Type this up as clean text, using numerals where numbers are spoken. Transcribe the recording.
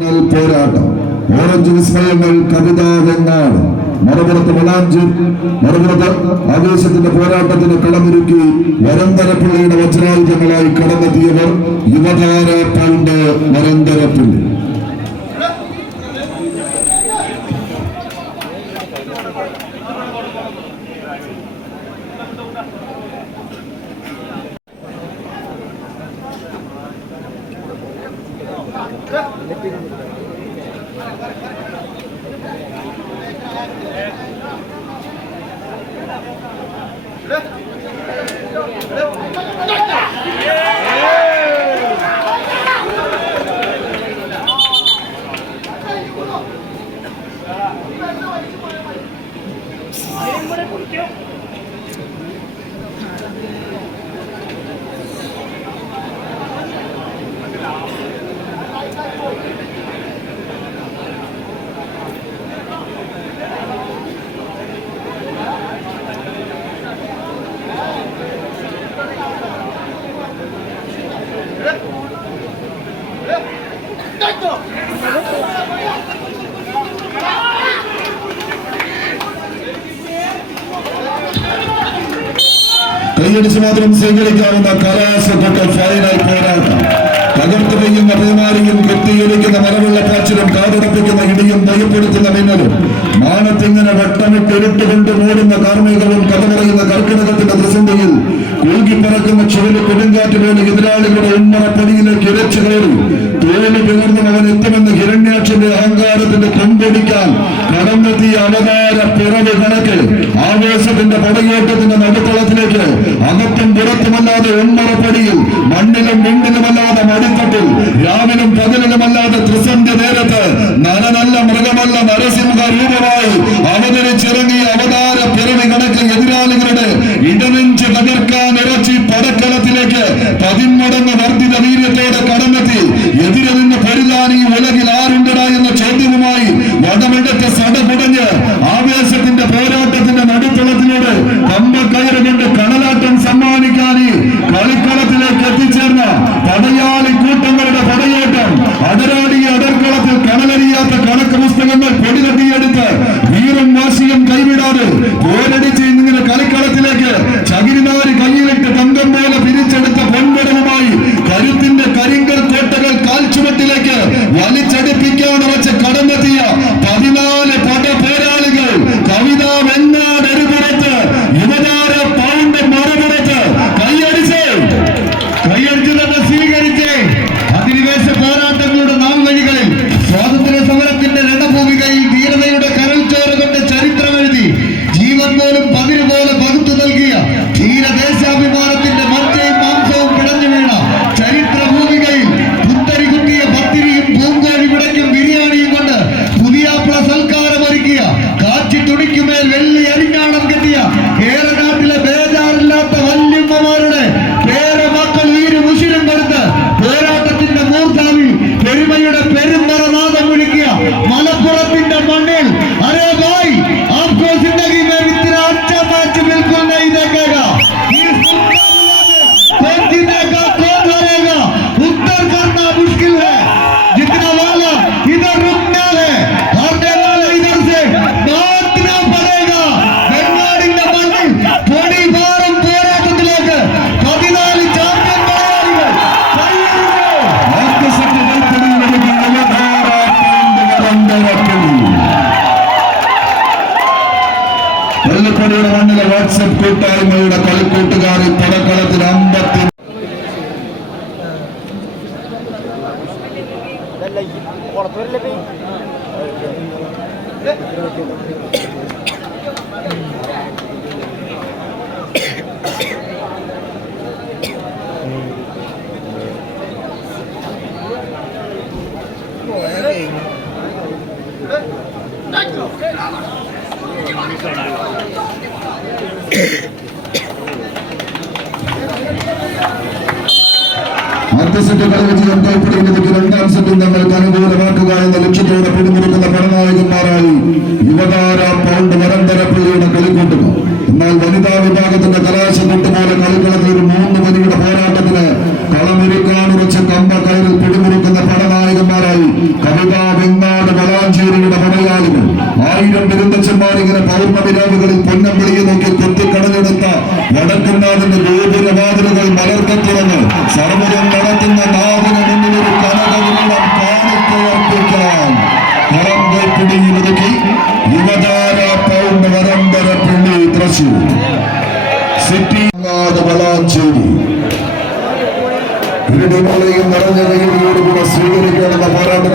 പോരാട്ടം ഓറഞ്ച് വിസ്മയങ്ങൾ കവിതാ വെങ്ങാട് മറുപുറത്ത് വളാഞ്ചി മറുപുറത്ത് ആവേശത്തിന്റെ പോരാട്ടത്തിന് കളമൊരുക്കി വരന്തരപ്പിള്ളിയുടെ വജ്രായുധങ്ങളായി കടന്നെത്തിയവർ യുവതാര പൗണ്ട് വരന്തരപ്പിള്ളി. കൈയടിച്ച് മാത്രം സ്വീകരിക്കാവുന്ന കലാശക്കൊക്കെ ഫൈനൽ പോരാട്ടം. തകർത്ത് പെയ്യുന്ന പേമാരിയും കെട്ടിയൊലിക്കുന്ന മലവെള്ളപ്പാച്ചിലും കാതടപ്പിക്കുന്ന ഇടിയും ഭയപ്പെടുത്തുന്ന മിന്നലും മാനത്തിങ്ങനെ വട്ടമിട്ട് ഇരുട്ടുകൊണ്ട് മൂടുന്ന കാർമികവും കഥ പറയുന്ന കർക്കിടകത്തിന്റെ ദൃശ്യതയിൽ കൂകിപ്പറക്കുന്ന ചുവല് കൊടുങ്കാറ്റ് പോലെ എതിരാളികളുടെ ഉമ്മറപ്പടിയിലേക്ക് ഇരച്ചു കയറി തോലി പിളർന്നും അവൻ എത്തുമെന്ന് ഹിരണ്യാക്ഷന്റെ അഹങ്കാരത്തിന്റെ കൊമ്പൊടിക്കാൻ കടന്നെത്തിയ അവതാര പിറവി കണക്ക് ആവേശത്തിന്റെ പടയോട്ടത്തിന്റെ നടുത്തളത്തിലേക്ക് അകത്തും പുറത്തുമല്ലാതെ ഉമ്മറപ്പടിയിൽ മണ്ണിലും വിണ്ണിലുമല്ലാതെ മടിത്തട്ടിൽ രാവിലും പകലിലുമല്ലാതെ ത്രിസന്ധ്യ നേരത്ത് നരനല്ല മൃഗമല്ല നരസിംഹ രൂപമായി അവതരിച്ചിറങ്ങിയ അവതാര പിറവി കണക്ക് എതിരാളികളുടെ ഇടനെഞ്ച് തകർക്കാൻ ഇറച്ചി പടക്കളത്തിലേക്ക് 10 മടങ്ങ് വർദ്ധിത വീര്യത്തോടെ കടന്നെത്തി എതിരെ നിന്ന് പൊരുതാൻ ഈ ഉലകിൽ ആരുണ്ടടാ എന്ന ചോദ്യവുമായി വടമെടുത്ത് സടകുടഞ്ഞ് ആവേശത്തിന്റെ പോരാട്ടത്തിന്റെ നടുത്തളത്തിലൂടെ കമ്പക്കയറ് കൊണ്ട് കടലാട്ടം സമ്മാനിക്കാൻ ഈ കളിക്കളത്തിലേക്ക് എത്തിച്ചേർന്ന പടയാളി കൂട്ടങ്ങളുടെ പടയോട്ടം അടരാടിയ അടർക്കളത്തിൽ കടലറിയാത്ത കണക്ക് പുസ്തകങ്ങൾ പൊടിതട്ടിയെടുത്ത് വീറും വാശിയും കൈവിടാതെ പോരടിച്ച് ഇങ്ങനെ കളിക്കളത്തിലേക്ക് ചകിരിനാരി കയ്യിലിട്ട് തങ്കം പോലെ പിരിച്ചെടുത്ത പൊൻപടവുമായി കരുത്തിന്റെ കരിങ്കൽ കോട്ടകൾ കാൽച്ചുവട്ടിലേക്ക് വലിച്ചടിപ്പിക്കാൻ വെച്ച് കടന്നെത്തിയ 14 പട പോരാളികൾ കവിത വെങ്ങാട് ഒരുപുറത്ത് യുവതാര പൗണ്ട് മറുപുറത്ത് കൈയടിച്ച് തന്നെ സ്വീകരിച്ച് അധിനിവേശ പോരാട്ടങ്ങളുടെ നാംവഴികളിൽ സ്വാതന്ത്ര്യ സമരത്തിന്റെ രണഭൂമികയിൽ ധീരതയുടെ കരൽ ചോര കൊണ്ട് ചരിത്രം എഴുതി ജീവൻ പോലും പതിര് പോലെ പകുത്തു നൽകിയ ധീരദേശാഭിമാനത്തിന്റെ മജ്ജയും മാംസവും പിടഞ്ഞു വീണ ചരിത്ര ഭൂമികയിൽ പുത്തരി കുത്തിയ പത്തിരിയും പൂങ്കോഴി വിടയ്ക്കും ബിരിയാണിയും കൊണ്ട് പുതിയാപ്ല സൽക്കാരം ഒരുക്കിയ കാച്ചി തുണിക്കുമേൽ വെള്ളി അരിഞ്ഞാണം കെട്ടിയ കേരളനാട്ടിലെ ബേജാറില്ലാത്ത വല്യമ്മമാരുടെ പേരെ മക്കൾ വീര് മുഷിരും കൊടുത്ത് പോരാട്ടത്തിന്റെ മൂർധാവിൽ പെരുമയുടെ പെരുമ്പറനാഥം വിളിക്കുക മലപ്പുറത്തിന്റെ മണ്ണിൽ അരേ ഭായ് ആപ്കോ ജിന്ദഗി മേ ഇतना अच्छा मैच बिल्कुल नहीं देखेगा कौन जीतेगा कौन हारेगा उत्तर करना मुश्किल है जितना वाला इधर रुकना है हारने वाले इधर से भागना पड़ेगा വെങ്ങാടിന്റെ മണ്ണിൽ പൊടി ഭാരം പോരാട്ടത്തിലേക്ക് 14 ചാമ്പ്യൻ പോരാളികൾ വെള്ളക്കൊടിയുടെ മണ്ണിലെ വാട്സ്ആപ്പ് കൂട്ടായ്മയുടെ കളിക്കൂട്ടുകാരി പടക്കളത്തിൽ 50 സെറ്റുകൾ വിജയം കൈപ്പിടിക്കുന്നതിന് 2ാം സെറ്റും തങ്ങൾക്ക് അനുകൂലമാക്കുക എന്ന ലക്ഷ്യത്തോടെ പിടിമുറുക്കുന്ന പടനായകന്മാരായി യുവതാര പൗണ്ട് വരന്തരപ്പിള്ളിയുടെ കളിക്കൂട്ടുക. എന്നാൽ വനിതാ വിഭാഗത്തിന്റെ കലാശക്കൊട്ടുപോലെ കളിക്കളത്തിൽ ഒരു 3 മണിയുടെ പോരാട്ടത്തിന് കളമൊരുക്കാനുറച്ച് കമ്പ കയറിൽ പിടിമുറുക്കുന്ന പടനായകന്മാരായി കവിത പൂർണ്ണ വിരാവുകളിൽ പൊന്നമ്പിളിയെ നോക്കി കുത്തിക്കടഞ്ഞെടുത്ത വടക്കുന്നാഥന്റെ ഗോപുരവാതിലുകൾ മലർക്കെ തുറന്ന് സർവ്വം നടത്തുന്ന നാഥന് മുന്നിൽ ഒരു കനകവിരണം കാണിക്കയർപ്പിക്കാൻ ൊതുക്കി യുവതാര പൗണ്ട് വരമ്പര പിള്ളി തൃശൂർ സിറ്റി വളാഞ്ചേരി ഇരുടിമലയും നിറഞ്ഞ കൈകളോടുകൂടെ സ്വീകരിക്കണമെന്ന പോരാട്ട